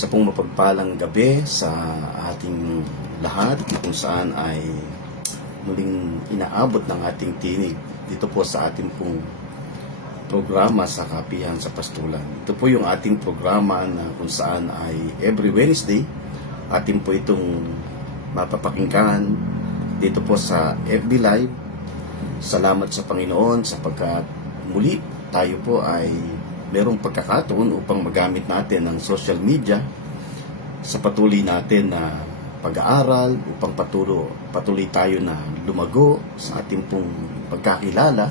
Sa pong mapagpalang gabi sa ating lahat kung saan ay muling inaabot ng ating tinig dito po sa ating pong programa sa Kapihan sa Pastulan. Ito po yung ating programa na kung saan ay every Wednesday atin po itong mapapakinggan dito po sa FB Live. Salamat sa Panginoon sapagkat muli tayo po ay merong pagkakataon upang magamit natin ang social media sa patuloy natin na pag-aaral upang patuloy tayo na lumago sa ating pong pagkakilala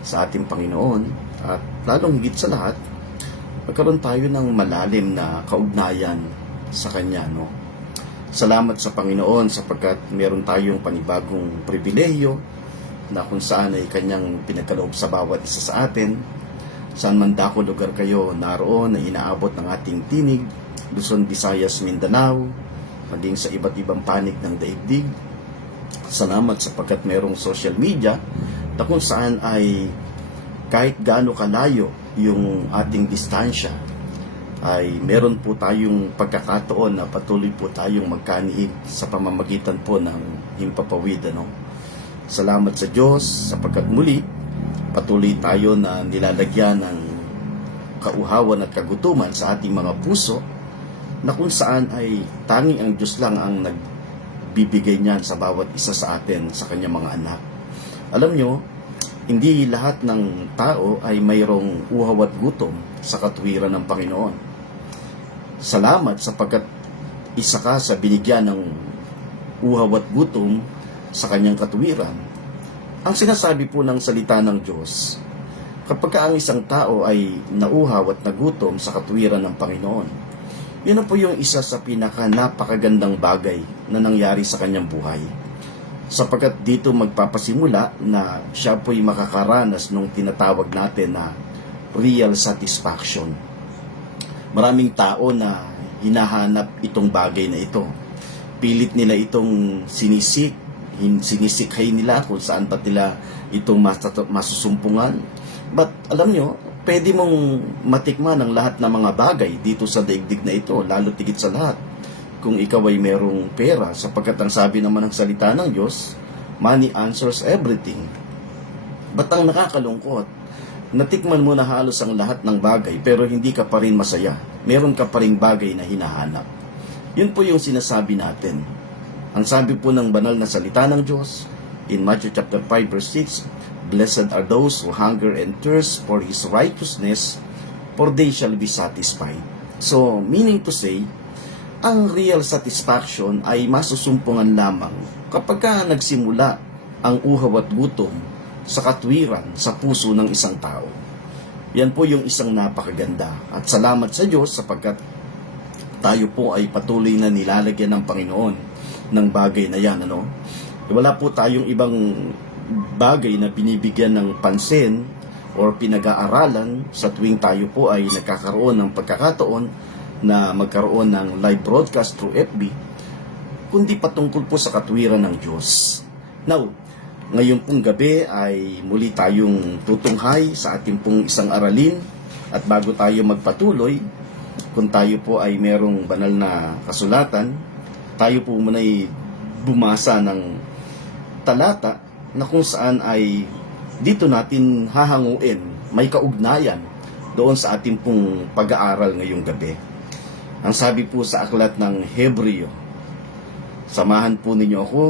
sa ating Panginoon at lalong higit sa lahat magkaroon tayo ng malalim na kaugnayan sa Kanya, no? Salamat sa Panginoon sapagkat meron tayong panibagong pribilehiyo na kung saan ay Kanyang pinagkaloob sa bawat isa sa atin. Saan man dako lugar kayo naroon na inaabot ng ating tinig, Luzon, Visayas, Mindanao, maging sa iba't ibang panig ng daigdig. Salamat sapagkat merong social media na kung saan ay kahit gaano kalayo yung ating distansya, ay meron po tayong pagkakataon na patuloy po tayong magkaniig sa pamamagitan po ng himpapawid, ano? Salamat sa Diyos sapagkat muli patuloy tayo na nilalagyan ng kauhawan at kagutuman sa ating mga puso na kung saan ay tanging ang Diyos lang ang nagbibigay niyan sa bawat isa sa atin, sa kanyang mga anak. Alam nyo, hindi lahat ng tao ay mayroong uhaw at gutom sa katuwiran ng Panginoon. Salamat sapagkat isa ka sa binigyan ng uhaw at gutom sa kanyang katuwiran. Ang sinasabi po ng salita ng Diyos, kapag ang isang tao ay nauhaw at nagutom sa katuwiran ng Panginoon, yun na po yung isa sa napakagandang bagay na nangyari sa kanyang buhay. Sapagkat dito magpapasimula na siya po'y makakaranas ng tinatawag natin na real satisfaction. Maraming tao na hinahanap itong bagay na ito. Pilit nila itong sinisikhay nila kung saan pa nila itong masusumpungan. But alam nyo, pwede mong matikman ang lahat ng mga bagay dito sa daigdig na ito, lalo tigit sa lahat kung ikaw ay merong pera, sapagkat ang sabi naman ng salita ng Diyos, money answers everything. Ba't ang nakakalungkot? Natikman mo na halos ang lahat ng bagay pero hindi ka pa rin masaya. Meron ka pa rin bagay na hinahanap. Yun po yung sinasabi natin. Ang sabi po ng banal na salita ng Diyos in Matthew chapter 5 verse 6, blessed are those who hunger and thirst for His righteousness, for they shall be satisfied. So, meaning to say, ang real satisfaction ay masusumpungan lamang kapag ka nagsimula ang uhaw at gutom sa katwiran sa puso ng isang tao. Yan po yung isang napakaganda. At salamat sa Diyos sapagkat tayo po ay patuloy na nilalagyan ng Panginoon ng bagay na yan, ano? Wala po tayong ibang bagay na binibigyan ng pansin or pinag-aaralan sa tuwing tayo po ay nagkakaroon ng pagkakataon na magkaroon ng live broadcast through FB, kundi patungkol po sa katwiran ng Diyos. Now, ngayon pong gabi ay muli tayong tutunghay sa ating pong isang aralin, at bago tayo magpatuloy, kung tayo po ay merong banal na kasulatan, tayo po muna ay bumasa ng talata na kung saan ay dito natin hahanguin, may kaugnayan doon sa ating pong pag-aaral ngayong gabi. Ang sabi po sa aklat ng Hebreo, samahan po ninyo ako,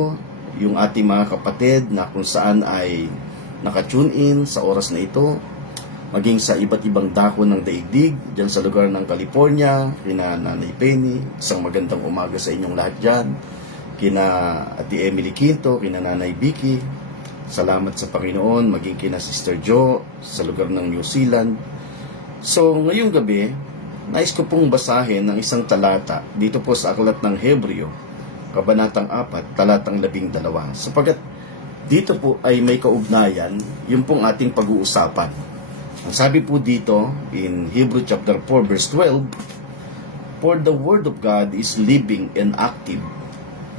yung ating mga kapatid na kung saan ay nakatune in sa oras na ito, maging sa iba't ibang dako ng daigdig, dyan sa lugar ng California, kina Nanay Penny, isang magandang umaga sa inyong lahat dyan, kina Ate Emily Quinto, kina Nanay Vicky, salamat sa Panginoon, maging kina Sister Jo, sa lugar ng New Zealand. So, ngayong gabi, nais ko pong basahin ng isang talata dito po sa aklat ng Hebreo, Kabanatang 4, talatang 12, sapagkat dito po ay may kaugnayan yung pong ating pag-uusapan. Ang sabi po dito in Hebrew chapter 4 verse 12, for the word of God is living and active,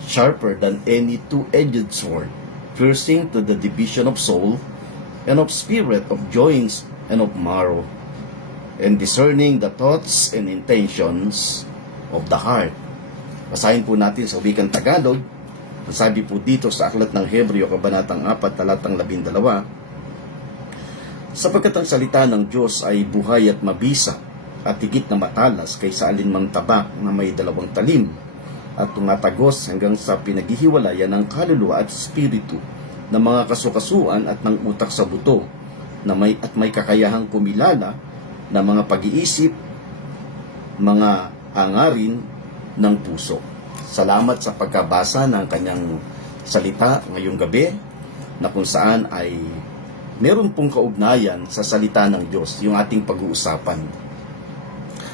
sharper than any two-edged sword, piercing to the division of soul and of spirit, of joints and of marrow, and discerning the thoughts and intentions of the heart. Basahin po natin sa wikang Tagalog. Sabi po dito sa aklat ng Hebreo, kabanatang 4, talatang 12, sapagkat ang salita ng Diyos ay buhay at mabisa at higit na matalas kaysa alinmang tabak na may 2 talim at tumatagos hanggang sa pinaghihiwalayan ng kaluluwa at espiritu, ng mga kasukasuan at ng utak sa buto, na may kakayahang kumilala ng mga pag-iisip, mga hangarin ng puso. Salamat sa pagkabasa ng kanyang salita ngayong gabi, na kung saan ay meron pong kaugnayan sa salita ng Diyos yung ating pag-uusapan.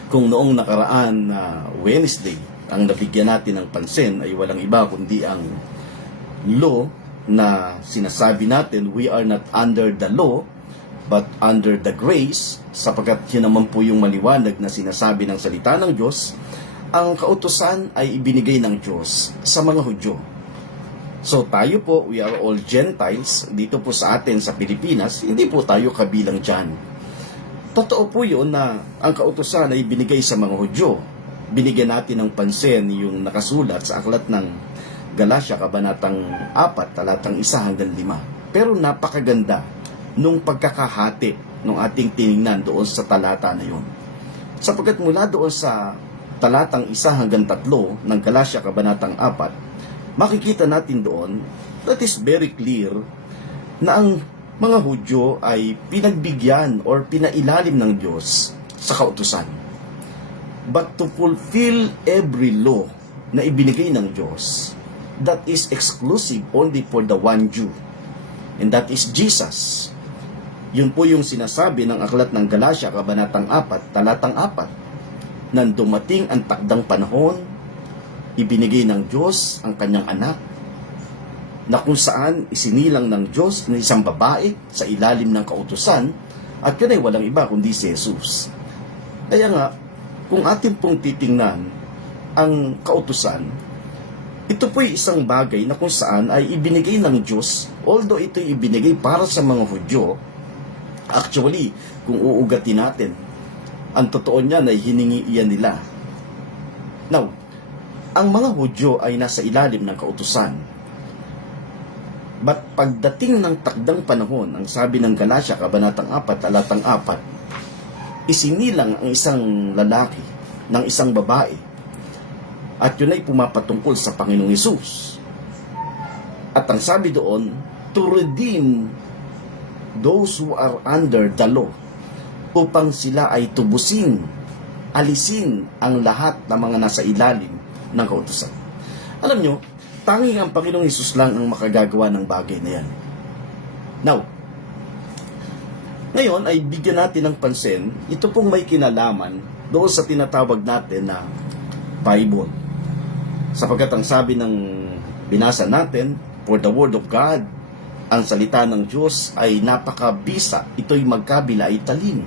Kung noong nakaraan na Wednesday, ang nabigyan natin ng pansin ay walang iba kundi ang law, na sinasabi natin we are not under the law but under the grace, sapagkat yun naman po yung maliwanag na sinasabi ng salita ng Diyos. Ang kautusan ay ibinigay ng Diyos sa mga Hudyo. So tayo po, we are all Gentiles dito po sa atin sa Pilipinas, hindi po tayo kabilang dyan. Totoo po yun na ang kautusan ay binigay sa mga Hudyo. Binigyan natin ng pansin yung nakasulat sa aklat ng Galatia, kabanatang 4, talatang 1 hanggang 5. Pero napakaganda nung pagkakahati nung ating tiningnan doon sa talata na yun. Sapagkat mula doon sa talatang 1 hanggang 3 ng Galatia, kabanatang 4, makikita natin doon that is very clear na ang mga Hudyo ay pinagbigyan or pinailalim ng Diyos sa kautusan. But to fulfill every law na ibinigay ng Diyos, that is exclusive only for the one Jew, and that is Jesus. Yun po yung sinasabi ng aklat ng Galatia, kabanatang 4, talatang 4. Nang dumating ang takdang panahon, ibinigay ng Diyos ang kanyang anak, na kung saan isinilang ng Diyos na isang babae sa ilalim ng kautusan, at yun ay walang iba kundi si Jesus. Kaya nga, kung atin pong titingnan ang kautusan, ito po'y isang bagay na kung saan ay ibinigay ng Diyos, although ito'y ibinigay para sa mga Hudyo. Actually, kung uugatin natin, ang totoo niyan ay hiningi iyan nila. Now, ang mga Hudyo ay nasa ilalim ng kautusan. But pagdating ng takdang panahon, ang sabi ng Galatia, kabanatang 4, talatang 4, isinilang ang isang lalaki ng isang babae. At yun ay pumapatungkol sa Panginoong Hesus. At ang sabi doon, to redeem those who are under the law, upang sila ay tubusin, alisin ang lahat ng mga nasa ilalim ng kautusan. Alam nyo, tanging ang Panginoong Hesus lang ang makagagawa ng bagay na yan. Now, ngayon ay bigyan natin ng pansin, ito pong may kinalaman doon sa tinatawag natin na Bible. Sapagkat ang sabi ng binasa natin, for the word of God, ang salita ng Diyos ay napakabisa, ito'y magkabila ay talim,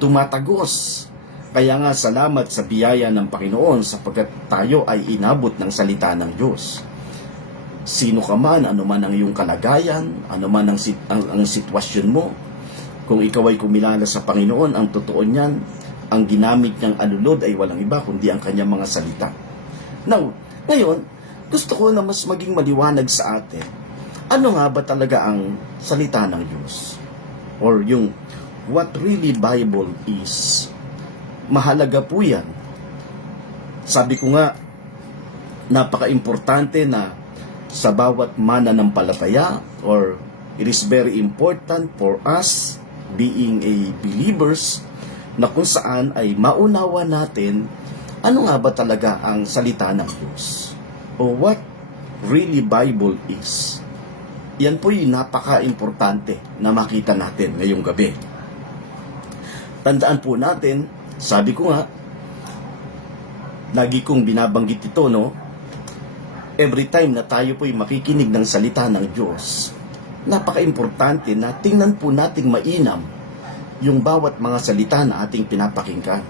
tumatagos. Kaya nga salamat sa biyaya ng Panginoon sapagkat tayo ay inabot ng salita ng Diyos. Sino ka man, ano man ang iyong kalagayan, ano man ang sitwasyon mo, kung ikaw ay kumilala sa Panginoon, ang totoo niyan, ang ginamit niyang alulod ay walang iba kundi ang kanyang mga salita. Now, ngayon, gusto ko na mas maging maliwanag sa atin, ano nga ba talaga ang salita ng Diyos? Or yung what really Bible is. Mahalaga po yan. Sabi ko nga, napaka-importante na sa bawat mananampalataya, or it is very important for us being a believers, na kung saan ay maunawa natin ano nga ba talaga ang salita ng Diyos, o what really Bible is. Yan po yung napaka-importante na makita natin ngayong gabi. Tandaan po natin, sabi ko nga, lagi kong binabanggit ito, no? Every time na tayo po'y makikinig ng salita ng Diyos, napaka-importante na tingnan po nating mainam yung bawat mga salita na ating pinapakinggan.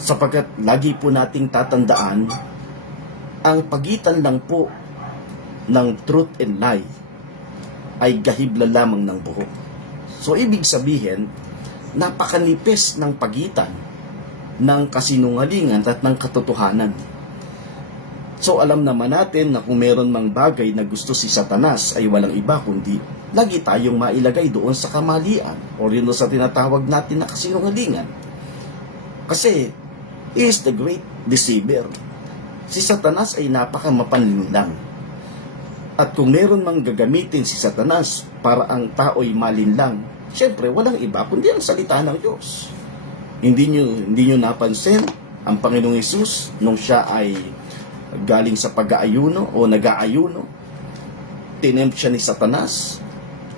Sapagkat lagi po nating tatandaan, ang pagitan lang po ng truth and lie ay gahibla lamang ng buhok. So ibig sabihin, napakanipis ng pagitan ng kasinungalingan at ng katotohanan. So alam naman natin na kung meron mang bagay na gusto si Satanas ay walang iba kundi lagi tayong mailagay doon sa kamalian o yun sa tinatawag natin na kasinungalingan. Kasi he is the great deceiver. Si Satanas ay napakamapanlinlang. At kung meron mang gagamitin si Satanas para ang tao'y malinlang, syempre walang iba kundi ang salita ng Diyos. Hindi nyo napansin ang Panginoong Hesus nung siya ay galing sa pag-aayuno o nag-aayuno, tinempt siya ni Satanas.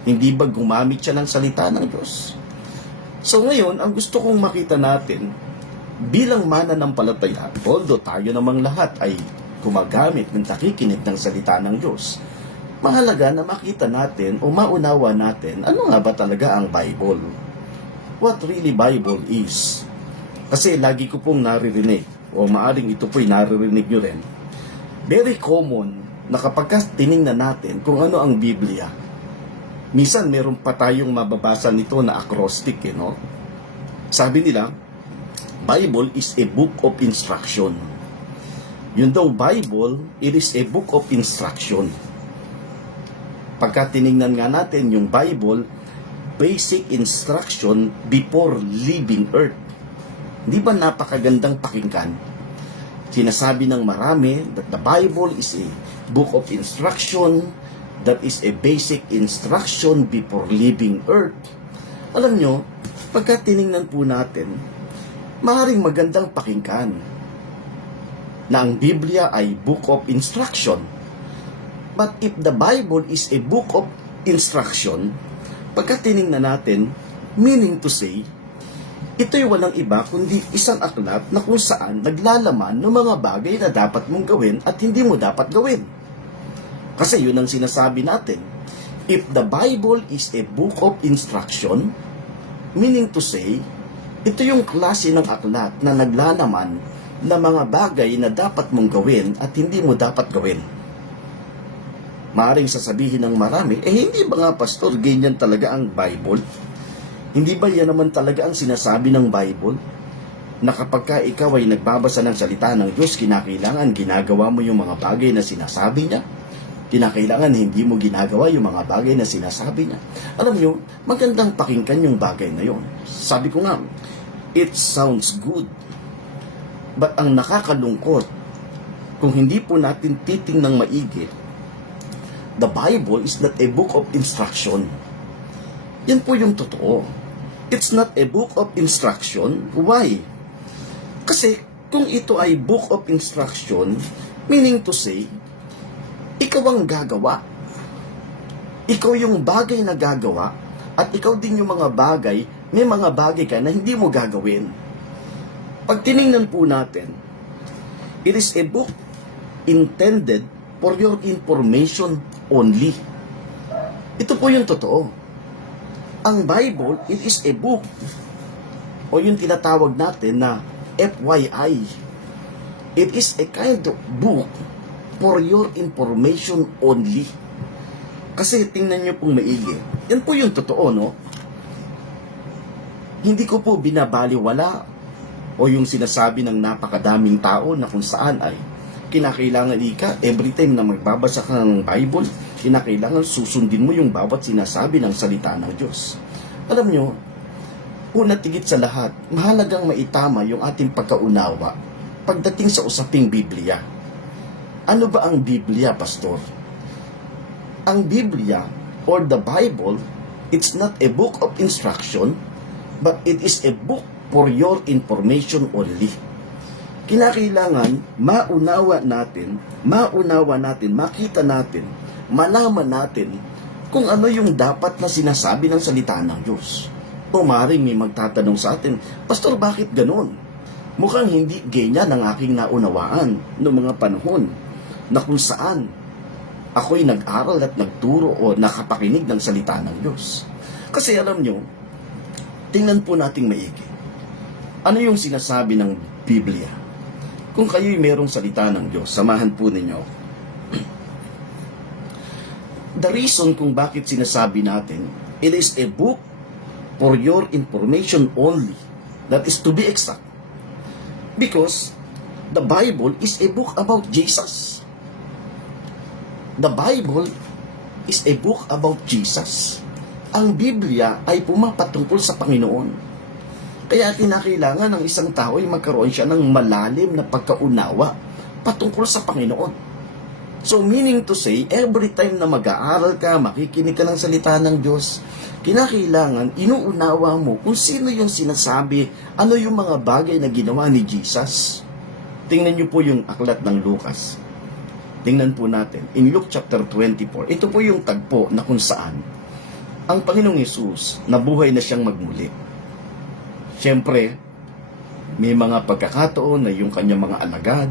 Hindi ba gumamit siya ng salita ng Diyos? So ngayon, ang gusto kong makita natin, bilang mananampalataya, although tayo namang lahat ay gumagamit ng nakikinig ng salita ng Diyos, mahalaga na makita natin o maunawa natin ano nga ba talaga ang Bible. What really Bible is. Kasi lagi ko pong naririnig, o maaring ito po'y naririnig nyo rin, very common na kapag tinignan natin kung ano ang Biblia, minsan meron pa tayong mababasa nito na acrostic, no? Sabi nila, Bible is a book of instruction. Yun daw, Bible, it is a book of instruction. Pagka tinignan nga natin yung Bible, basic instruction before leaving earth. Di ba napakagandang pakinggan? Sinasabi ng marami that the Bible is a book of instruction, that is a basic instruction before leaving earth. Alam nyo, pagka tinignan po natin, maaaring magandang pakinggan na ang Biblia ay book of instruction. But if the Bible is a book of instruction, pagka tinignan natin, meaning to say, ito'y walang iba kundi isang aklat na kung saan naglalaman ng mga bagay na dapat mong gawin at hindi mo dapat gawin. Kasi yun ang sinasabi natin. If the Bible is a book of instruction, meaning to say, ito yung klase ng aklat na naglalaman ng mga bagay na dapat mong gawin at hindi mo dapat gawin. Maaring sasabihin ng marami, hindi ba nga pastor, ganyan talaga ang Bible? Hindi ba yan naman talaga ang sinasabi ng Bible? Na kapag ka ikaw ay nagbabasa ng salita ng Diyos, kinakailangan ginagawa mo yung mga bagay na sinasabi niya. Kinakailangan hindi mo ginagawa yung mga bagay na sinasabi niya. Alam niyo, magandang pakinggan yung bagay na yun. Sabi ko nga, it sounds good. But ang nakakalungkot, kung hindi po natin titingnang maigi, the Bible is not a book of instruction. Yan po yung totoo. It's not a book of instruction. Why? Kasi kung ito ay book of instruction, meaning to say, ikaw ang gagawa. Ikaw yung bagay na gagawa at ikaw din yung mga bagay, may mga bagay ka na hindi mo gagawin. Pag tinignan po natin, it is a book intended for your information only. Ito po yung totoo. Ang Bible, it is a book o yung tinatawag natin na FYI. It is a kind of book for your information only. Kasi tingnan nyo pong maigi. Yan po yung totoo, no? Hindi ko po binabaliwala o yung sinasabi ng napakadaming tao na kung saan ay kinakailangan every time na magbabasa ka ng Bible, kinakailangan susundin mo yung bawat sinasabi ng salita ng Diyos. Alam nyo, una tigit sa lahat, mahalagang maitama yung ating pagkaunawa pagdating sa usaping Biblia. Ano ba ang Biblia, Pastor? Ang Biblia or the Bible, it's not a book of instruction, but it is a book for your information only. Kinakailangan maunawa natin, makita natin, malaman natin kung ano yung dapat na sinasabi ng salita ng Diyos. O maaaring may magtatanong sa atin, Pastor, bakit ganon? Mukhang hindi ganyan ang aking naunawaan noong mga panahon na kung saan ako'y nag-aral at nagturo o nakapakinig ng salita ng Diyos. Kasi alam nyo, tingnan po nating maigi. Ano yung sinasabi ng Biblia? Kung kayo'y merong salita ng Diyos, samahan po ninyo. The reason kung bakit sinasabi natin, it is a book for your information only. That is to be exact. Because the Bible is a book about Jesus. The Bible is a book about Jesus. Ang Biblia ay pumapatungkol sa Panginoon. Kaya kinakailangan ng isang tao ay magkaroon siya ng malalim na pagkaunawa patungkol sa Panginoon. So meaning to say, every time na mag-aaral ka, makikinig ka ng salita ng Diyos, kinakailangan inuunawa mo kung sino yung sinasabi, ano yung mga bagay na ginawa ni Jesus. Tingnan niyo po yung aklat ng Lucas. Tingnan po natin. In Luke chapter 24, ito po yung tagpo na kung saan ang Panginoong Hesus nabuhay na siyang magmuli. Siyempre, may mga pagkakataon na yung kanyang mga alagad,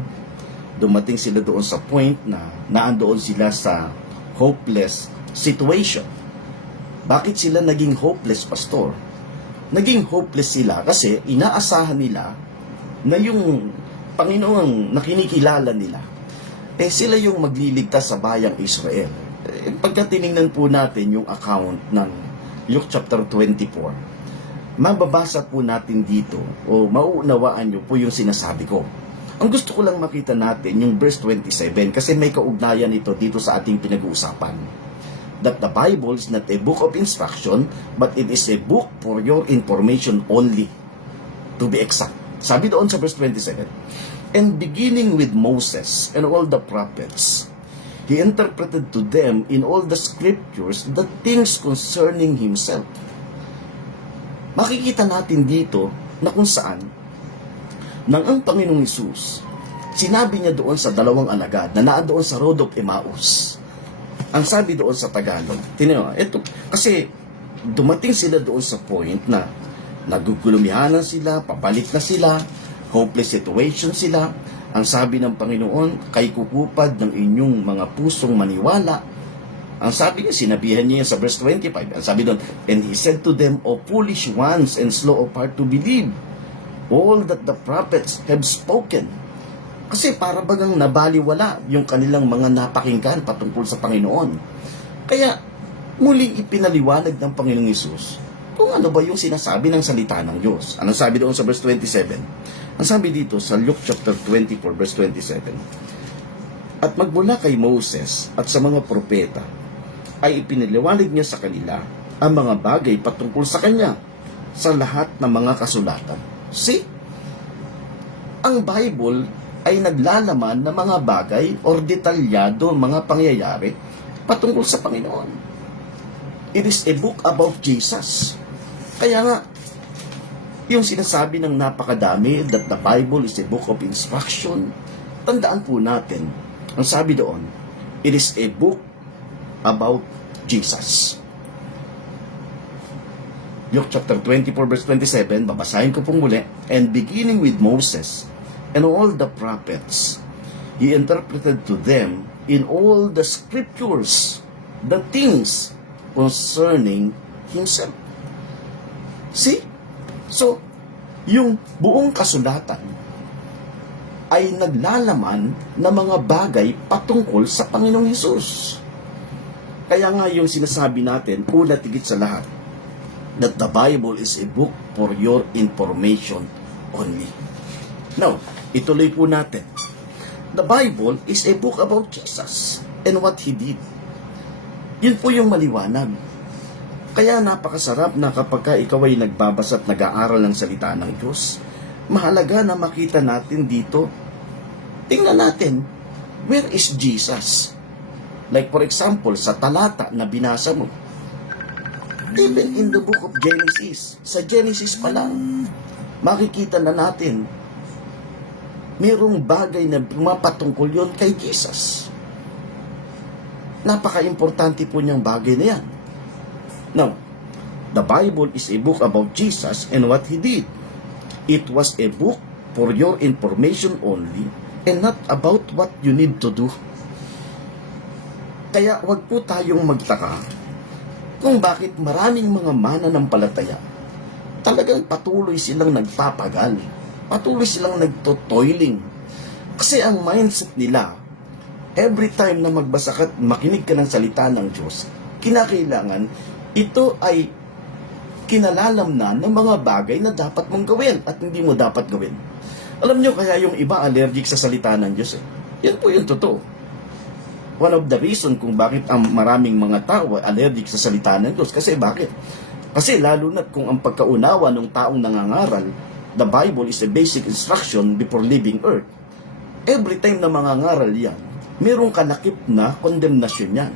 dumating sila doon sa point na naandoon sila sa hopeless situation. Bakit sila naging hopeless, Pastor? Naging hopeless sila kasi inaasahan nila na yung Panginoon na kinikilala nila, sila yung magliligtas sa bayang Israel. Pagka tinignan po natin yung account ng Luke chapter 24, mababasa po natin dito o mauunawaan nyo po yung sinasabi ko. Ang gusto ko lang makita natin yung verse 27 kasi may kaugnayan ito dito sa ating pinag-uusapan. That the Bible is not a book of instruction, but it is a book for your information only. To be exact. Sabi doon sa verse 27, and beginning with Moses and all the prophets, he interpreted to them in all the scriptures the things concerning himself. Makikita natin dito na kung saan nang ang Panginoong Hesus, sinabi niya doon sa dalawang alagad na naandoon sa Road of Emmaus. Ang sabi doon sa Tagalog, ito, kasi dumating sila doon sa point na nagugulumihanan sila, pabalik na sila, hopeless situation sila. Ang sabi ng Panginoon, kay kukupad ng inyong mga pusong maniwala. Ang sabi niya, sinabihan niya sa verse 25, ang sabi doon, and he said to them, O foolish ones and slow of heart to believe all that the prophets have spoken. Kasi para bagang nabaliwala yung kanilang mga napakinggan patungkol sa Panginoon. Kaya muling ipinaliwanag ng Panginoong Hesus kung ano ba yung sinasabi ng salita ng Diyos. Anong sabi doon sa verse 27? Ang sabi dito sa Luke chapter 24 verse 27, at magmula kay Moses at sa mga propeta ay ipinaliwanag niya sa kanila ang mga bagay patungkol sa kanya sa lahat ng mga kasulatan. See? Ang Bible ay naglalaman ng mga bagay or detalyado mga pangyayari patungkol sa Panginoon. It is a book about Jesus. Kaya nga, yung sinasabi ng napakadami that the Bible is a book of instruction, tandaan po natin, ang sabi doon, it is a book about Jesus. Luke chapter 24 verse 27, babasahin ko pong muli, and beginning with Moses and all the prophets, he interpreted to them in all the scriptures the things concerning himself. See? So, yung buong kasulatan ay naglalaman ng mga bagay patungkol sa Panginoong Hesus. Kaya nga yung sinasabi natin, una tigit sa lahat, that the Bible is a book for your information only. Now, ituloy po natin. The Bible is a book about Jesus and what He did. Yun po yung maliwanag. Kaya napakasarap na kapag ikaw ay nagbabasa at nag-aaral ng salita ng Diyos, mahalaga na makita natin dito, tingnan natin, where is Jesus? Like for example, sa talata na binasa mo, even in the book of Genesis, sa Genesis pa lang, makikita na natin, mayroong bagay na pumapatungkol yun kay Jesus. Napaka-importante po niyang bagay na yan. Now, the Bible is a book about Jesus and what He did. It was a book for your information only and not about what you need to do. Kaya wag po tayong magtaka kung bakit maraming mga mananampalataya talagang patuloy silang nagpapagal, patuloy silang nagtotoiling. Kasi ang mindset nila, every time na magbasa ka at makinig ka ng salita ng Diyos, kinakailangan ito ay kinalalamnan ng mga bagay na dapat mong gawin at hindi mo dapat gawin. Alam nyo, kaya yung iba allergic sa salita ng Diyos eh. Yan po yung totoo. One of the reason kung bakit ang maraming mga tao ay allergic sa salita ng Diyos. Kasi bakit? Kasi lalo na kung ang pagkaunawa ng taong nangangaral, the Bible is a basic instruction before leaving earth. Every time na mangangaral yan, mayroong kalakip na condemnation yan.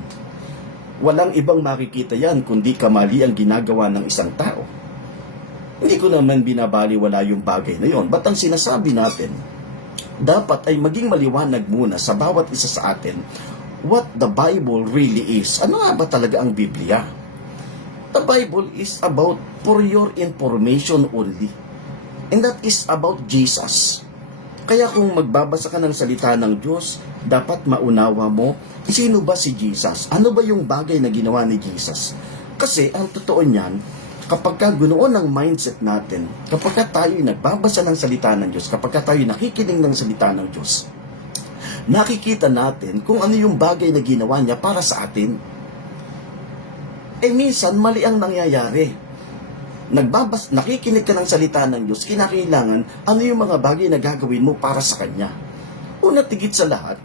Walang ibang makikita yan kundi kamali ang ginagawa ng isang tao. Hindi ko naman binabaliwala yung bagay na yon. Ba't ang sinasabi natin, dapat ay maging maliwanag muna sa bawat isa sa atin what the Bible really is. Ano nga ba talaga ang Biblia? The Bible is about for your information only. And that is about Jesus. Kaya kung magbabasa ka ng salita ng Diyos, dapat maunawa mo, sino ba si Jesus? Ano ba yung bagay na ginawa ni Jesus? Kasi ang totoo niyan, kapag ka ganoon ang mindset natin, kapag ka tayo nagbabasa ng salita ng Diyos, kapag ka tayo nakikinig ng salita ng Diyos, nakikita natin kung ano yung bagay na ginawa niya para sa atin. Minsan, mali ang nangyayari. Nakikinig ka ng salita ng Diyos, kinakailangan ano yung mga bagay na gagawin mo para sa Kanya. Una, tigit sa lahat,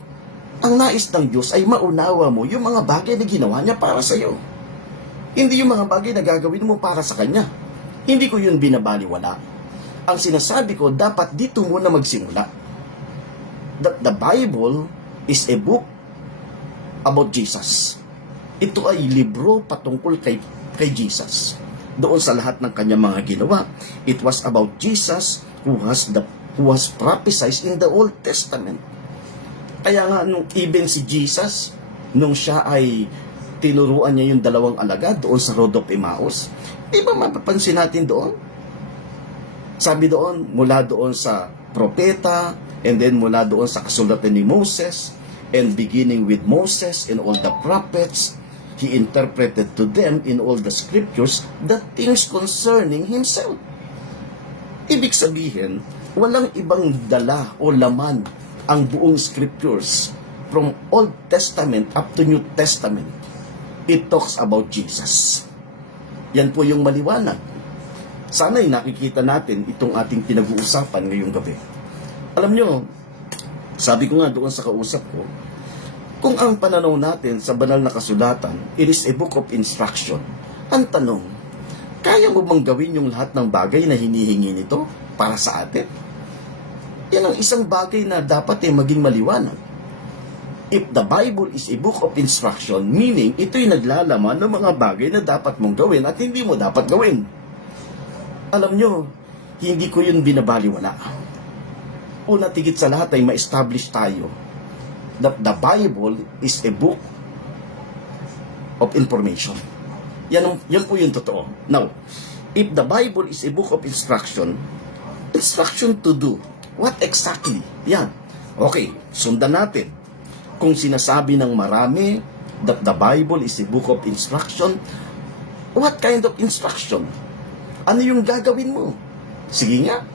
ang nais ng Diyos ay maunawa mo yung mga bagay na ginawa niya para sa iyo. Hindi yung mga bagay na gagawin mo para sa Kanya. Hindi ko yun binabaliwala. Ang sinasabi ko, dapat dito muna magsimula. That the Bible is a book about Jesus. Ito ay libro patungkol kay Jesus. Doon sa lahat ng kanyang mga ginawa, it was about Jesus who was prophesied in the Old Testament. Kaya nga, even si Jesus, nung siya ay tinuruan niya yung dalawang alagad doon sa Road of Emmaus, di ba mapapansin natin doon? Sabi doon, mula doon sa propeta, and then mula doon sa kasulatan ni Moses, and beginning with Moses and all the prophets, he interpreted to them in all the scriptures the things concerning himself. Ibig sabihin, walang ibang dala o laman ang buong scriptures from Old Testament up to New Testament. It talks about Jesus. Yan po yung maliwanag. Sana'y nakikita natin itong ating pinag-uusapan ngayong gabi. Alam nyo, sabi ko nga doon sa kausap ko, kung ang pananaw natin sa banal na kasulatan, it is a book of instruction. Ang tanong, kaya mo bang gawin yung lahat ng bagay na hinihingi nito para sa atin? Yan ang isang bagay na dapat maging maliwanag. If the Bible is a book of instruction, meaning ito'y naglalaman ng mga bagay na dapat mong gawin at hindi mo dapat gawin. Alam nyo, hindi ko yun binabaliwala. Una, tigit sa lahat ay ma-establish tayo that the Bible is a book of information. Yan po yung totoo. Now, if the Bible is a book of instruction to do, what exactly? Yan. Okay, sundan natin. Kung sinasabi ng marami that the Bible is a book of instruction, what kind of instruction? Ano yung gagawin mo? Sige nga.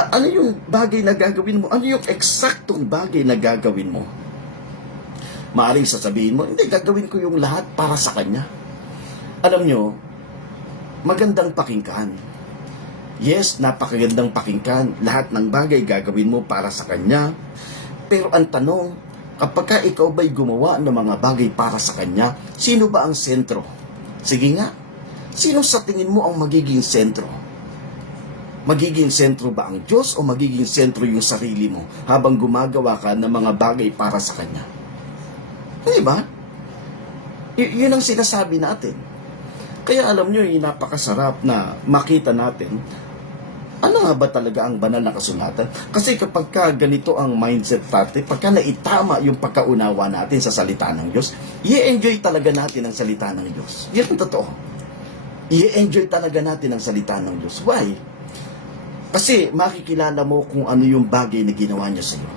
Ano yung bagay na gagawin mo? Ano yung eksaktong bagay na gagawin mo? Maaring sasabihin mo, hindi, gagawin ko yung lahat para sa Kanya. Alam nyo, magandang pakinggan. Yes, napakagandang pakinggan. Lahat ng bagay gagawin mo para sa Kanya. Pero ang tanong, kapag ka ikaw ba'y gumawa ng mga bagay para sa Kanya, sino ba ang sentro? Sige nga, sino sa tingin mo ang magiging sentro? Magiging sentro ba ang Diyos o magiging sentro yung sarili mo habang gumagawa ka ng mga bagay para sa Kanya? Hindi ba? Yun ang sinasabi natin. Kaya alam nyo, napakasarap na makita natin ano nga ba talaga ang banal na kasulatan. Kasi kapag ka ganito ang mindset natin, pagka naitama yung pagkaunawa natin sa salita ng Diyos, i-enjoy talaga natin ang salita ng Diyos. Yan ang totoo. I-enjoy talaga natin ang salita ng Diyos. Why? Kasi makikilala mo kung ano yung bagay na ginawa niya sa iyo.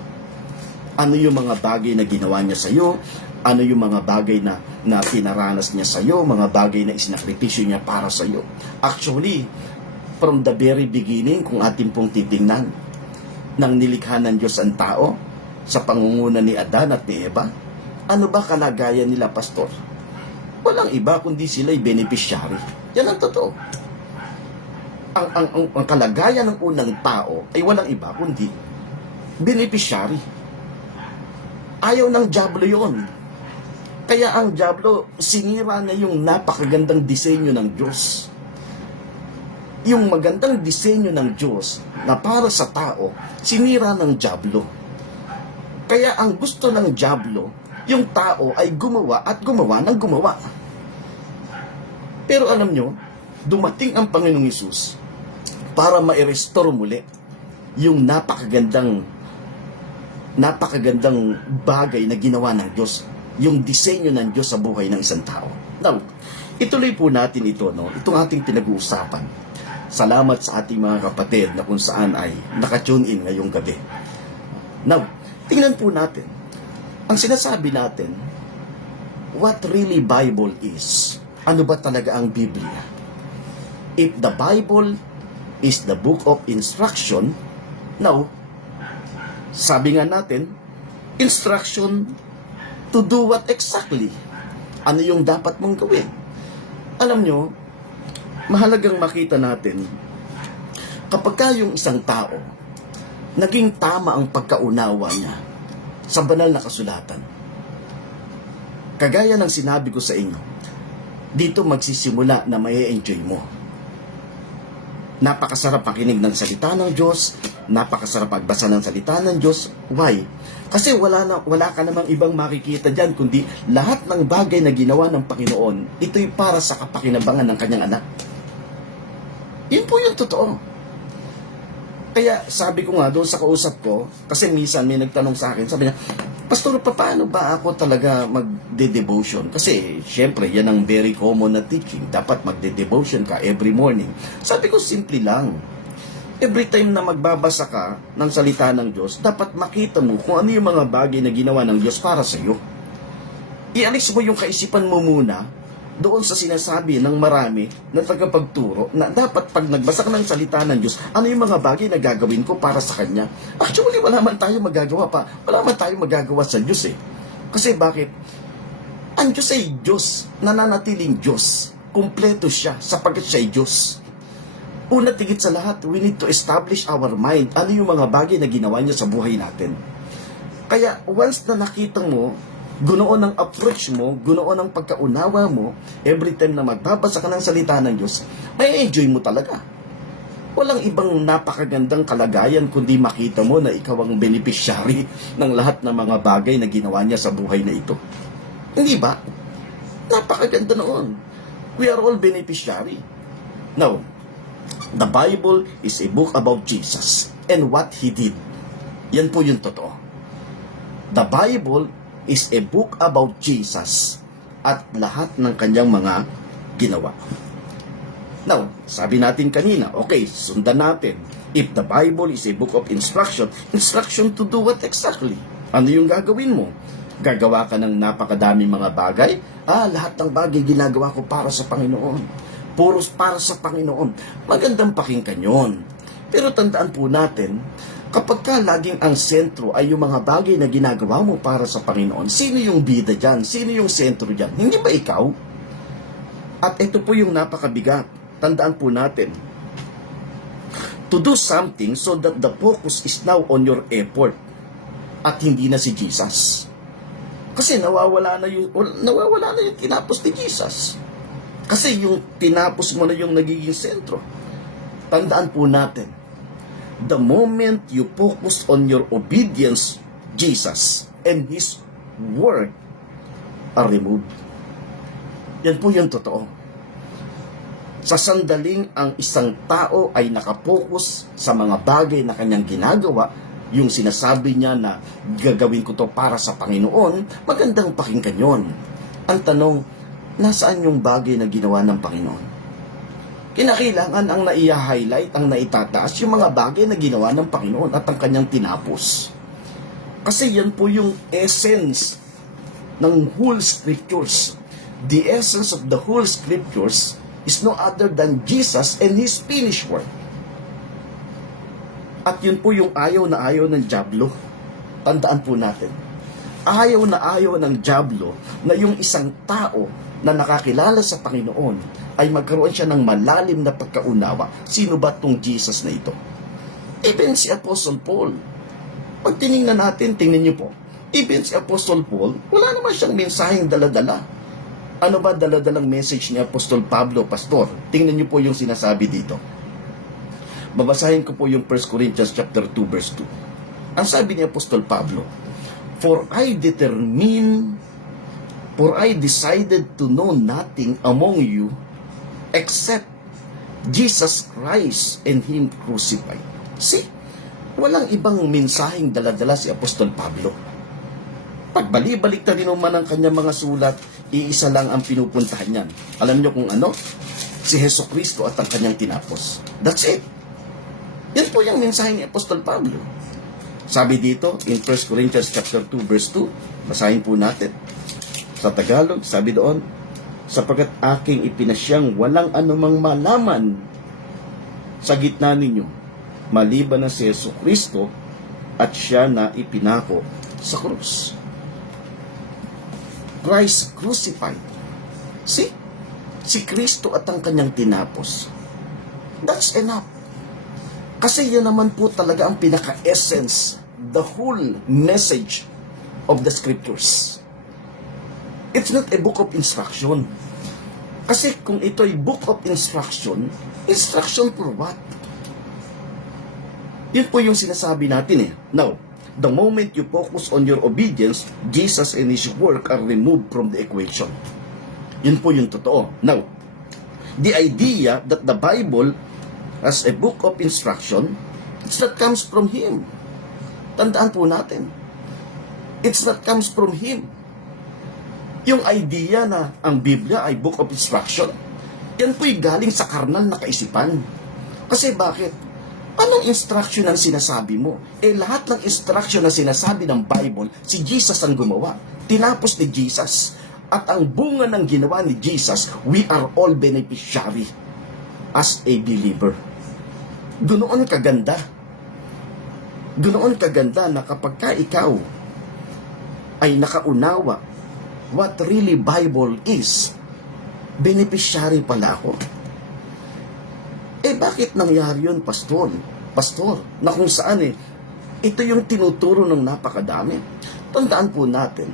Ano yung mga bagay na ginawa niya sa iyo, ano yung mga bagay na pinaranas niya sa iyo, mga bagay na isinakripisyo niya para sa iyo. Actually, from the very beginning, kung atin pong titingnan, nang nilikha ng Diyos ang tao, sa pangunguna ni Adan at ni Eva, ano ba kalagayan nila, pastor? Walang iba kundi sila'y beneficiary. Yan ang totoo. ang kalagayan ng unang tao ay walang iba kundi beneficiary. Ayaw ng dyablo yon. Kaya ang dyablo, sinira niya yung napakagandang disenyo ng Diyos. Yung magandang disenyo ng Diyos na para sa tao, sinira ng dyablo. Kaya ang gusto ng dyablo, yung tao ay gumawa at gumawa ng gumawa. Pero alam nyo, dumating ang Panginoong Hesus para ma-restore muli yung napakagandang bagay na ginawa ng Diyos, yung disenyo ng Diyos sa buhay ng isang tao. Now, ituloy po natin ito, no? Itong ating pinag-uusapan. Salamat sa ating mga kapatid na kung saan ay nakatune in ngayong gabi. Now, tingnan po natin. Ang sinasabi natin, what really Bible is. Ano ba talaga ang Biblia? If the Bible is the book of instruction, now, sabi nga natin, instruction to do what exactly? Ano yung dapat mong gawin? Alam nyo, mahalagang makita natin, kapag yung isang tao, naging tama ang pagkaunawa niya sa banal na kasulatan. Kagaya ng sinabi ko sa inyo, dito magsisimula na mai-enjoy mo. Napakasarap pakinig ng salita ng Diyos, napakasarap pagbasa ng salita ng Diyos. Why? Kasi wala ka namang ibang makikita dyan, kundi lahat ng bagay na ginawa ng Panginoon, ito'y para sa kapakinabangan ng kanyang anak. Yun po yung totoo. Kaya sabi ko nga doon sa kausap ko, kasi minsan may nagtanong sa akin, sabi niya, Pastor, paano ba ako talaga magde-devotion? Kasi, syempre, yan ang very common na teaching. Dapat magde-devotion ka every morning. Sabi ko, simple lang. Every time na magbabasa ka ng salita ng Diyos, dapat makita mo kung ano yung mga bagay na ginawa ng Diyos para sa iyo. Ialis mo yung kaisipan mo muna doon sa sinasabi ng marami na tagapagturo na dapat pag nagbasa ka ng salita ng Diyos, ano yung mga bagay na gagawin ko para sa Kanya? Actually, wala man tayo magagawa pa. Wala man tayo magagawa sa Diyos eh. Kasi bakit? Ang Diyos ay Diyos, nananatiling Diyos. Kumpleto siya sapagkat siya ay Diyos. Una tigit sa lahat, we need to establish our mind. Ano yung mga bagay na ginawa niya sa buhay natin? Kaya once na nakita mo, gunoon ang approach mo, gunoon ang pagkaunawa mo, every time na magbabasa ka ng salita ng Diyos, may enjoy mo talaga. Walang ibang napakagandang kalagayan kundi makita mo na ikaw ang beneficiary ng lahat ng mga bagay na ginawa niya sa buhay na ito. Hindi ba? Napakaganda noon. We are all beneficiary. Now, the Bible is a book about Jesus and what He did. Yan po yung totoo. The Bible is a book about Jesus at lahat ng kanyang mga ginawa. Now, sabi natin kanina, okay, sundan natin. If the Bible is a book of instruction to do what exactly? Ano yung gagawin mo? Gagawa ka ng napakadaming mga bagay? Lahat ng bagay ginagawa ko para sa Panginoon. Puros para sa Panginoon. Magandang pakinggan yun. Pero tandaan po natin, kapag ka laging ang sentro ay yung mga bagay na ginagawa mo para sa Panginoon, sino yung bida dyan? Sino yung sentro dyan? Hindi ba ikaw? At ito po yung napakabigat. Tandaan po natin. To do something so that the focus is now on your effort at hindi na si Jesus. Kasi nawawala na yung tinapos ni Jesus. Kasi yung tinapos mo na yung nagiging sentro. Tandaan po natin, the moment you focus on your obedience, Jesus and His Word are removed. Yan po yung totoo. Sa sandaling ang isang tao ay nakapokus sa mga bagay na kanyang ginagawa, yung sinasabi niya na gagawin ko to para sa Panginoon, magandang pakinggan yon. Ang tanong, nasaan yung bagay na ginawa ng Panginoon? Kinakailangan ang nai-highlight, ang naitataas, yung mga bagay na ginawa ng Panginoon at ang kanyang tinapos. Kasi yan po yung essence ng whole scriptures. The essence of the whole scriptures is no other than Jesus and His finished work. At yun po yung ayaw na ayaw ng dyablo. Tandaan po natin. Ayaw na ayaw ng dyablo na yung isang tao na nakakilala sa Panginoon ay magkaroon siya ng malalim na pagkaunawa. Sino ba tong Jesus na ito? Even si Apostle Paul. Pag tinignan natin, tingnan niyo po, even si Apostle Paul, wala naman siyang mensaheng dala-dala. Ano ba dala-dalang message ni Apostol Pablo, Pastor? Tingnan niyo po yung sinasabi dito. Babasahin ko po yung 1 Corinthians chapter 2 verse 2. Ang sabi ni Apostol Pablo, For I decided to know nothing among you except Jesus Christ and Him crucified. See, walang ibang mensaheng dala-dala si Apostol Pablo. Pagbali-balik na din naman ang kanyang mga sulat, iisa lang ang pinupuntahan niyan. Alam niyo kung ano? Si Hesus Kristo at ang kanyang tinapos. That's it. Yan po yung mensahe ni Apostol Pablo. Sabi dito, in 1 Corinthians chapter 2 verse 2, basahin po natin. Sa Tagalog, sabi doon, sapagkat aking ipinasyang walang anumang malaman sa gitna ninyo, maliban na si Hesus Kristo at siya na ipinako sa krus. Christ crucified. See? Si Kristo at ang kanyang tinapos. That's enough. Kasi yan naman po talaga ang pinaka-essence, the whole message of the scriptures. It's not a book of instruction. Kasi kung ito ay book of instruction, instruction for what? Yun po yung sinasabi natin eh. Now, the moment you focus on your obedience, Jesus and His work are removed from the equation. Yun po yung totoo. Now, the idea that the Bible as a book of instruction, it's not comes from Him. Tandaan po natin. It's not comes from Him. Yung idea na ang Biblia ay book of instruction, yan po'y galing sa karnal na kaisipan. Kasi bakit? Anong instruction ang sinasabi mo? Lahat ng instruction na sinasabi ng Bible, si Jesus ang gumawa. Tinapos ni Jesus. At ang bunga ng ginawa ni Jesus, we are all beneficiary as a believer. Ganoon kaganda. Ganoon kaganda na kapag ka ikaw ay nakaunawa what really Bible is, beneficiary pala ako. Bakit nangyari yun, Pastor? Pastor, na kung saan ito yung tinuturo ng napakadami. Tandaan po natin,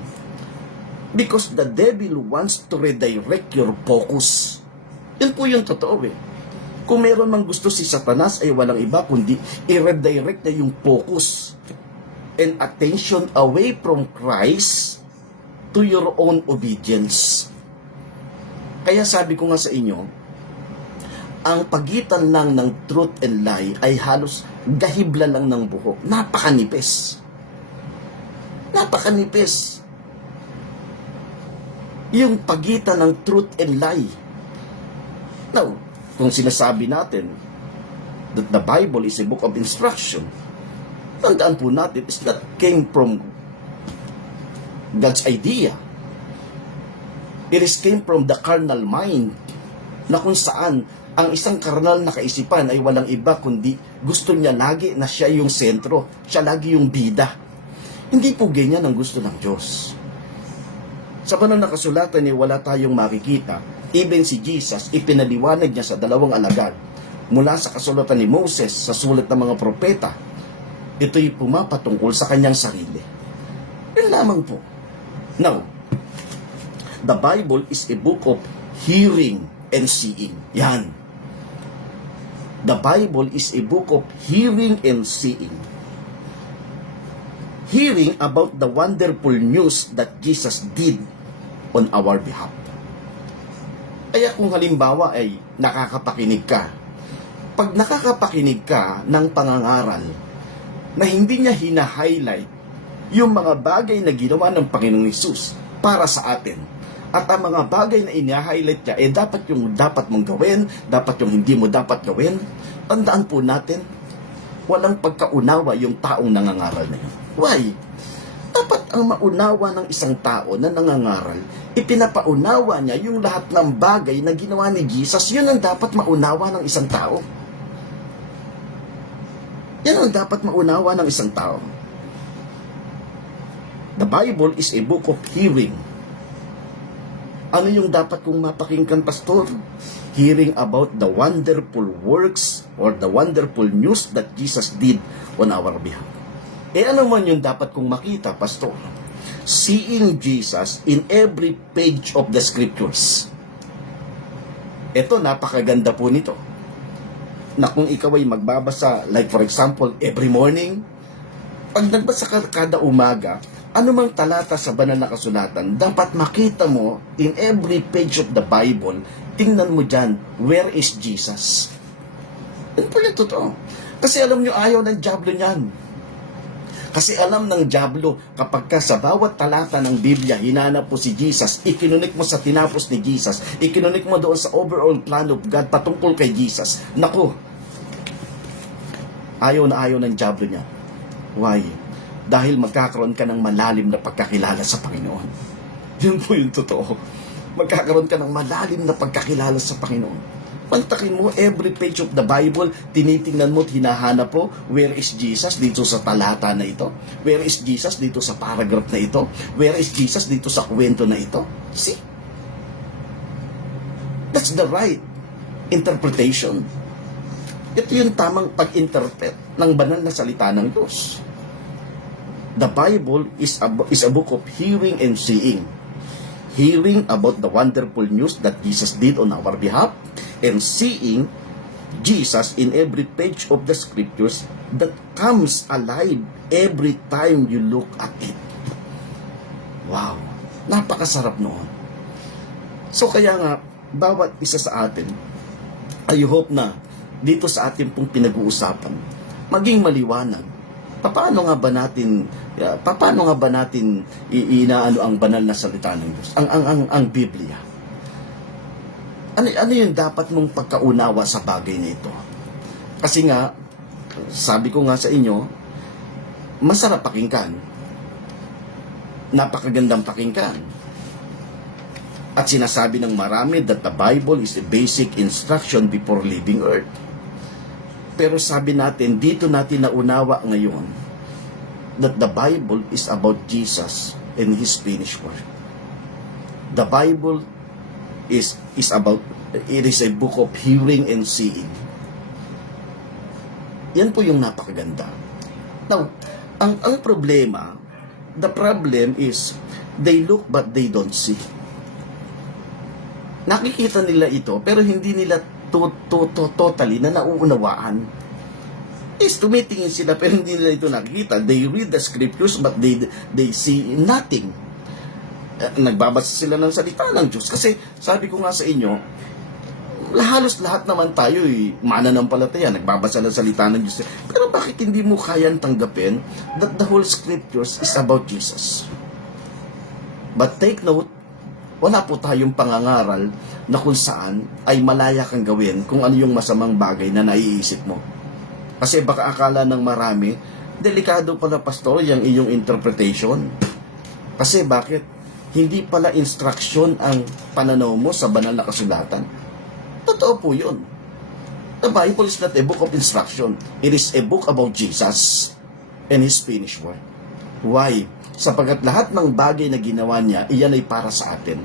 because the devil wants to redirect your focus. Yun po yung totoo Kung meron mang gusto si Satanas ay walang iba kundi i-redirect na yung focus and attention away from Christ to your own obedience. Kaya sabi ko nga sa inyo, ang pagitan lang ng truth and lie ay halos gahibla lang ng buhok. Napakanipis. Napakanipis. Yung pagitan ng truth and lie. Now, kung sinasabi natin that the Bible is a book of instruction, tandaan po natin, it's not came from God's idea. It is came from the carnal mind, na kung saan ang isang karnal na kaisipan ay walang iba kundi gusto niya lagi na siya yung sentro, siya lagi yung bida. Hindi po ganyan ang gusto ng Diyos. Sa banal na kasulatan wala tayong makikita. Even si Jesus, ipinaliwanag niya sa dalawang alagad. Mula sa kasulatan ni Moses, sa sulat ng mga propeta, ito'y pumapatungkol sa kanyang sarili. Yun lamang po. Now, the Bible is a book of hearing and seeing. Yan. The Bible is a book of hearing and seeing. Hearing about the wonderful news that Jesus did on our behalf. Kaya kung halimbawa ay nakakapakinig ka, pag nakakapakinig ka ng pangangaral na hindi niya hina-highlight yung mga bagay na ginawa ng Panginoong Hesus para sa atin, at ang mga bagay na ina-highlight niya, dapat yung dapat mong gawin, dapat yung hindi mo dapat gawin, tandaan po natin, walang pagkaunawa yung taong nangangaral na yun. Why? Dapat ang maunawa ng isang tao na nangangaral, ipinapaunawa niya yung lahat ng bagay na ginawa ni Jesus. Yun ang dapat maunawa ng isang tao. Yan ang dapat maunawa ng isang tao. The Bible is a book of hearing Ano yung dapat kong mapakinggan, Pastor? Hearing about the wonderful works or the wonderful news that Jesus did on our behalf. Ano man yung dapat kong makita, Pastor? Seeing Jesus in every page of the scriptures. Ito, napakaganda po nito. Na kung ikaw ay magbabasa, like for example, every morning, pag nagbasa ka kada umaga, anumang talata sa banal na kasulatan, dapat makita mo in every page of the Bible, tingnan mo dyan, where is Jesus? Ano po yung totoo? Kasi alam nyo, ayaw ng dyablo niyan. Kasi alam ng dyablo, kapag ka sa bawat talata ng Biblia, hinanap mo si Jesus, ikinunik mo sa tinapos ni Jesus, ikinunik mo doon sa overall plan of God patungkol kay Jesus. Naku, ayaw na ayaw ng dyablo niya. Why? Dahil magkakaroon ka ng malalim na pagkakilala sa Panginoon. Yun po yung totoo. Magkakaroon ka ng malalim na pagkakilala sa Panginoon. Pantakin mo, every page of the Bible, tinitingnan mo at hinahanap po, where is Jesus dito sa talata na ito? Where is Jesus dito sa paragraph na ito? Where is Jesus dito sa kwento na ito? See? That's the right interpretation. Ito yung tamang pag-interpret ng banal na salita ng Diyos. The Bible is a book of hearing and seeing. Hearing about the wonderful news that Jesus did on our behalf, and seeing Jesus in every page of the scriptures that comes alive every time you look at it. Wow! Napakasarap noon. So kaya nga, bawat isa sa atin, I hope na dito sa ating pong pinag-uusapan, maging maliwanag. Paano nga ba natin inaano ang banal na salita ng Diyos? Ang Biblia. Ano yung dapat mong pagkaunawa sa bagay na ito? Kasi nga, sabi ko nga sa inyo, masarap pakinggan. Napakagandang pakinggan. At sinasabi ng marami that the Bible is a basic instruction before leaving earth. Pero sabi natin, dito natin naunawa ngayon that the Bible is about Jesus and His finished work. The Bible is a book of hearing and seeing. Yan po yung napakaganda. Now, ang problema, the problem is, they look but they don't see. Nakikita nila ito, pero hindi nila totally na nauunawaan. Is tumitingin sila, pero hindi nila ito nakikita. They read the scriptures, but they see nothing. Nagbabasa sila ng salita ng Diyos. Kasi sabi ko nga sa inyo, halos lahat naman tayo mananampalataya, nagbabasa ng salita ng Diyos. Pero bakit hindi mo kayang tanggapin that the whole scriptures is about Jesus? But take note, wala po tayong pangangaral na kung saan ay malaya kang gawin kung ano yung masamang bagay na naiisip mo. Kasi baka akala ng marami, delikado pala, pastor, yung iyong interpretation. Kasi bakit? Hindi pala instruction ang pananaw mo sa banal na kasulatan. Totoo po yun. The Bible is not a book of instruction. It is a book about Jesus and His finished work. Why? Sapagkat lahat ng bagay na ginawa niya, iyan ay para sa atin.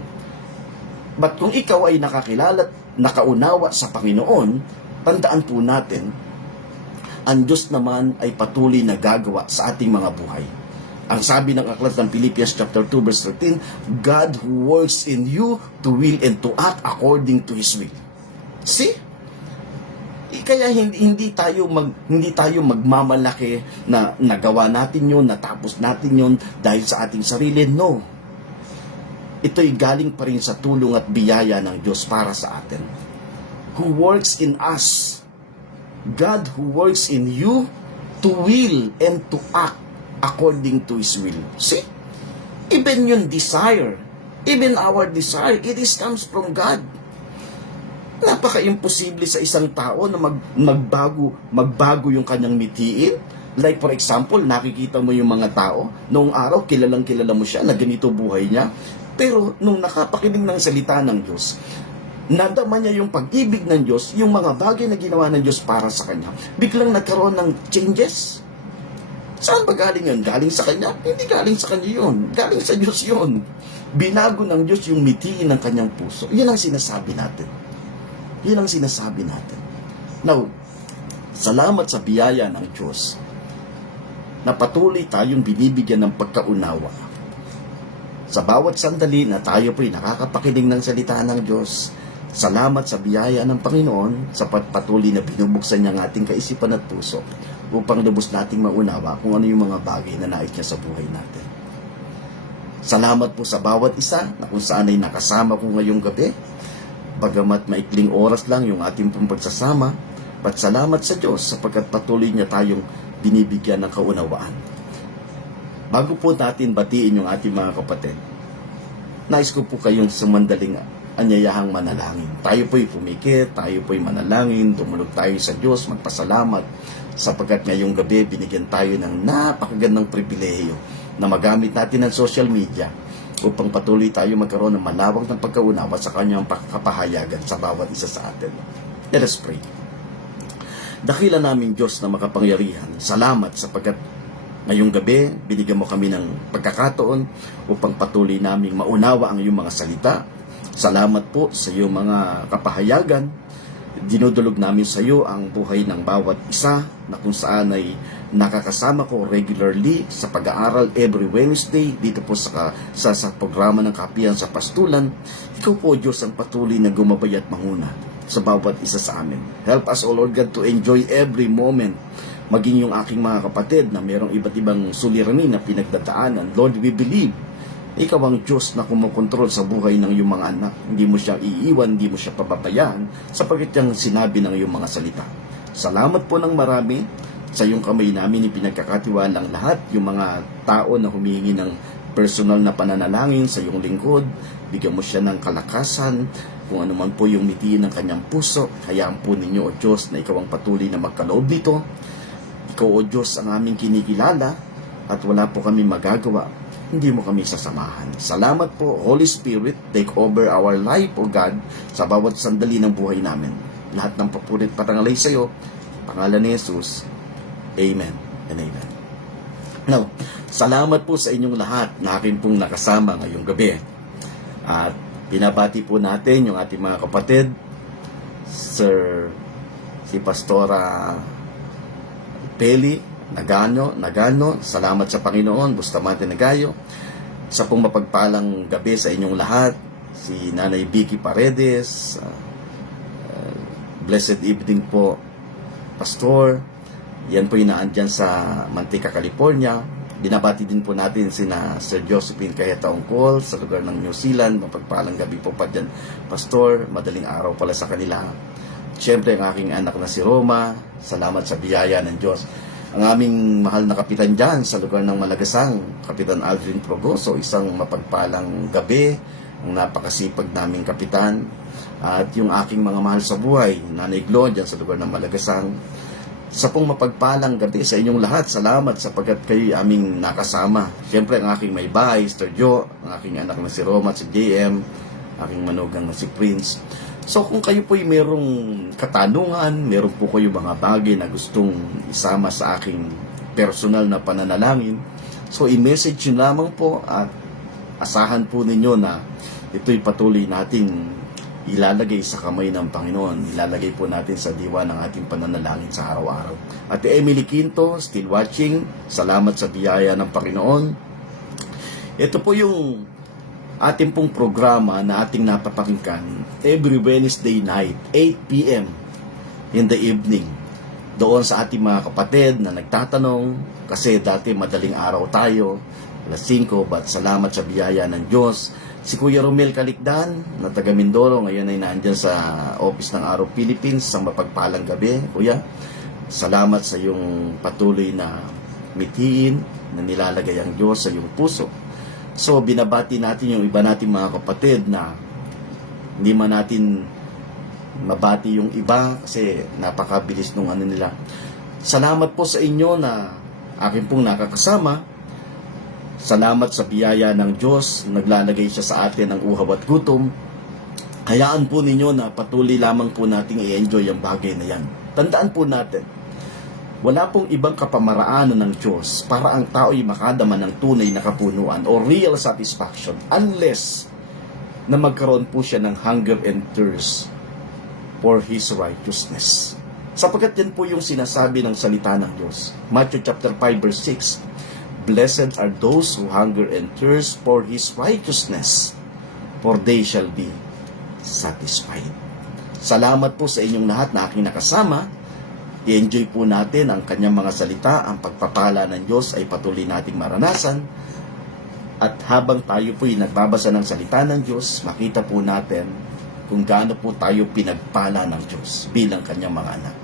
But kung ikaw ay nakakilala, nakaunawa sa Panginoon, tandaan po natin, ang Diyos naman ay patuloy na gagawa sa ating mga buhay. Ang sabi ng aklat ng Philippians chapter 2 verse 13, God who works in you to will and to act according to His will. See? Kaya hindi tayo magmamalaki na nagawa natin yun, natapos natin yun dahil sa ating sarili. No. Ito'y galing pa rin sa tulong at biyaya ng Diyos para sa atin. Who works in us. God who works in you to will and to act according to His will. See? Even yung desire, even our desire, it comes from God. Napaka-imposible sa isang tao na magbago yung kanyang mitiin. Like for example, nakikita mo yung mga tao, noong araw kilalang kilala mo siya, na ganito buhay niya. Pero nung nakapakinig ng salita ng Diyos, nadama niya yung pag-ibig ng Diyos, yung mga bagay na ginawa ng Diyos para sa kanya. Biglang nagkaroon ng changes. Saan ba galing yun? Galing sa Kanya? Hindi galing sa Kanya yun. Galing sa Diyos yun. Binago ng Diyos yung mitiin ng Kanyang puso. Yun ang sinasabi natin. Yun ang sinasabi natin. Now, salamat sa biyaya ng Diyos na patuloy tayong binibigyan ng pagkaunawa. Sa bawat sandali na tayo po'y nakakapakinig ng salita ng Diyos, salamat sa biyaya ng Panginoon sa patuloy na binubuksan niya ang ating kaisipan at puso upang lubos nating maunawa kung ano yung mga bagay na nais niya sa buhay natin. Salamat po sa bawat isa na kung saan ay nakasama ko ngayong gabi. Bagamat maikling oras lang yung ating pong pagsasama, at salamat sa Diyos sapagkat patuloy niya tayong binibigyan ng kaunawaan. Bago po natin batiin yung ating mga kapatid, nais ko po kayong sumandaling anyayahang manalangin. Tayo po'y pumikit, tayo po'y manalangin, tumulog tayo sa Diyos, magpasalamat, sapagkat ngayong gabi binigyan tayo ng napakagandang pribilehiyo na magamit natin ang social media upang patuloy tayo magkaroon ng malawak ng pagkaunawa sa kanyang kapahayagan sa bawat isa sa atin. Let us pray. Dakila namin Diyos na makapangyarihan, salamat sapagkat ngayong gabi, binigyan mo kami ng pagkakataon upang patuloy naming maunawa ang iyong mga salita. Salamat po sa iyong mga kapahayagan. Dinudulog namin sa iyo ang buhay ng bawat isa na kung saan ay nakakasama ko regularly sa pag-aaral every Wednesday dito po sa programa ng Kapihan sa Pastulan. Ikaw po, Diyos, ang patuloy na gumabay at manguna sa bawat isa sa amin. Help us, O Lord God, to enjoy every moment. Maging yung aking mga kapatid na mayroong iba't ibang suliranin na pinagdadaanan. Lord, we believe Ikaw ang Diyos na kumokontrol sa buhay ng iyong mga anak. Hindi mo siya iiwan, hindi mo siya pababayaan sapagkat yung sinabi ng iyong mga salita. Salamat po ng marami. Sa iyong kamay namin ipinagkakatiwalang lahat yung mga tao na humihingi ng personal na pananalangin sa iyong lingkod. Bigyan mo siya ng kalakasan, kung ano man po yung mitiin ng kanyang puso. Hayaan po ninyo, O Diyos, na ikaw ang patuloy na magkaloob dito. Ikaw, O Diyos, ang aming kinikilala at wala po kami magagawa. Hindi mo kami sasamahan. Salamat po, Holy Spirit, take over our life, O God, sa bawat sandali ng buhay namin. Lahat ng papurit patangalay sa iyo, pangalan ni Jesus. Amen and amen. Now, salamat po sa inyong lahat na akin pong nakasama ngayong gabi. At pinabati po natin yung ating mga kapatid, si Pastora Peli Nagano, salamat sa Panginoon, Bustamante Nagayo. Sa pong mapagpalang gabi sa inyong lahat, si Nanay Vicky Paredes, blessed evening po, Pastor. Yan po yung naandyan sa Manteca, California. Binabati din po natin sina Sir Josephine Cayeta-Ongkol sa lugar ng New Zealand. Mapagpalang gabi po pa dyan, Pastor. Madaling araw pala sa kanila. Siyempre, ang aking anak na si Roma, salamat sa biyaya ng Diyos. Ang aming mahal na kapitan dyan sa lugar ng Malagasang, Kapitan Aldrin Progoso, isang mapagpalang gabi, ang napakasipag naming kapitan. At yung aking mga mahal sa buhay, Nanay Glo dyan sa lugar ng Malagasang. Sa pong mapagpalang gabi sa inyong lahat, salamat sapagkat kayo aming nakasama. Siyempre, ang aking may bahay, Sir Joe, ang aking anak na si Roma at si JM, aking manugang na si Prince. So kung kayo po'y merong katanungan, meron po kayo mga bagay na gustong isama sa aking personal na pananalangin, so i-message nyo lamang po at asahan po ninyo na ito'y patuloy nating ilalagay sa kamay ng Panginoon. Ilalagay po natin sa diwa ng ating pananalangin sa araw-araw. At Emily Quinto, still watching, salamat sa biyaya ng Panginoon. Ito po yung ating pong programa na ating napapakinggan every Wednesday night, 8 p.m. in the evening. Doon sa ating mga kapatid na nagtatanong, kasi dati madaling araw tayo, alas 5, but salamat sa biyaya ng Diyos. Si Kuya Romel Calicdan, na taga Mindoro, ngayon ay naandyan sa office ng Araw Philippines, sa mapagpalang gabi. Kuya, salamat sa iyong patuloy na mitiin na nilalagay ang Diyos sa iyong puso. So, binabati natin yung iba nating mga kapatid na hindi man natin mabati yung iba kasi napakabilis nung ano nila. Salamat po sa inyo na akin pong nakakasama. Salamat sa biyaya ng Diyos. Naglalagay siya sa atin ng uhaw at gutom. Hayaan po ninyo na patuloy lamang po nating i-enjoy ang bagay na yan. Tandaan po natin, Wala pong ibang kapamaraanan ng Diyos para ang tao'y makadama ng tunay na kapunuan o real satisfaction unless na magkaroon po siya ng hunger and thirst for His righteousness. Sapagkat yan po yung sinasabi ng salita ng Diyos. Matthew chapter 5 verse 6, Blessed are those who hunger and thirst for His righteousness, for they shall be satisfied. Salamat po sa inyong lahat na aking nakasama. I-enjoy po natin ang kanyang mga salita. Ang pagpapala ng Diyos ay patuloy nating maranasan. At habang tayo po'y nagbabasa ng salita ng Diyos, makita po natin kung gaano po tayo pinagpala ng Diyos bilang kanyang mga anak.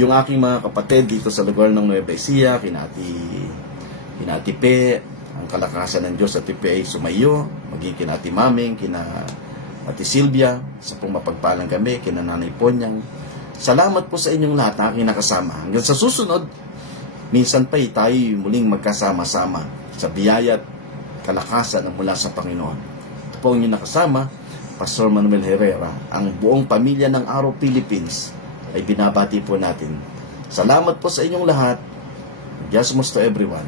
Yung aking mga kapatid dito sa lugar ng Nueva Ecija, kinati Pe, ang kalakasan ng Diyos at Pe ay sumayo, maging kinati Maming, kina Ate Silvia, sa pong mapagpalang kami, kina Nanay Ponyang. Salamat po sa inyong lahat na aking nakasama. Hanggang sa susunod, minsan pa'y tayo muling magkasama-sama sa biyaya at kalakasan na mula sa Panginoon. Ito po ang inyong nakasama, Pastor Manuel Herrera. Ang buong pamilya ng Araw Philippines ay binabati po natin. Salamat po sa inyong lahat. Just most to everyone.